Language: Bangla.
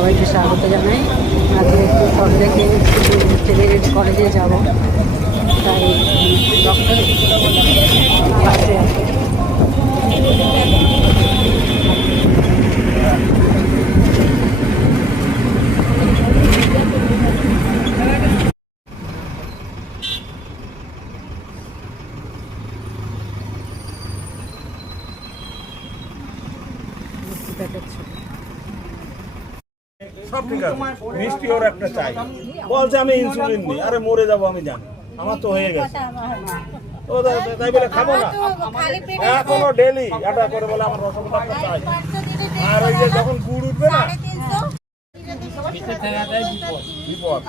সবাইকে স্বাগত জানাই। আজকে একটু সল্টলেকে ছেলের কলেজে যাব, তাই ডক্টর বাসে সব ঠিক আছে, মিষ্টি ওর একটা চাই। বলছে আমি ইনসুলিন নিই, আরে মরে যাবো আমি জানি, আমার তো হয়ে গেছে। ও তাই বলে খাবো না, এখনো ডেলি এটা করে বলে আমার রসগোল্লা চাই। আর ওই যে যখন গুড় উঠবে না বিপদ।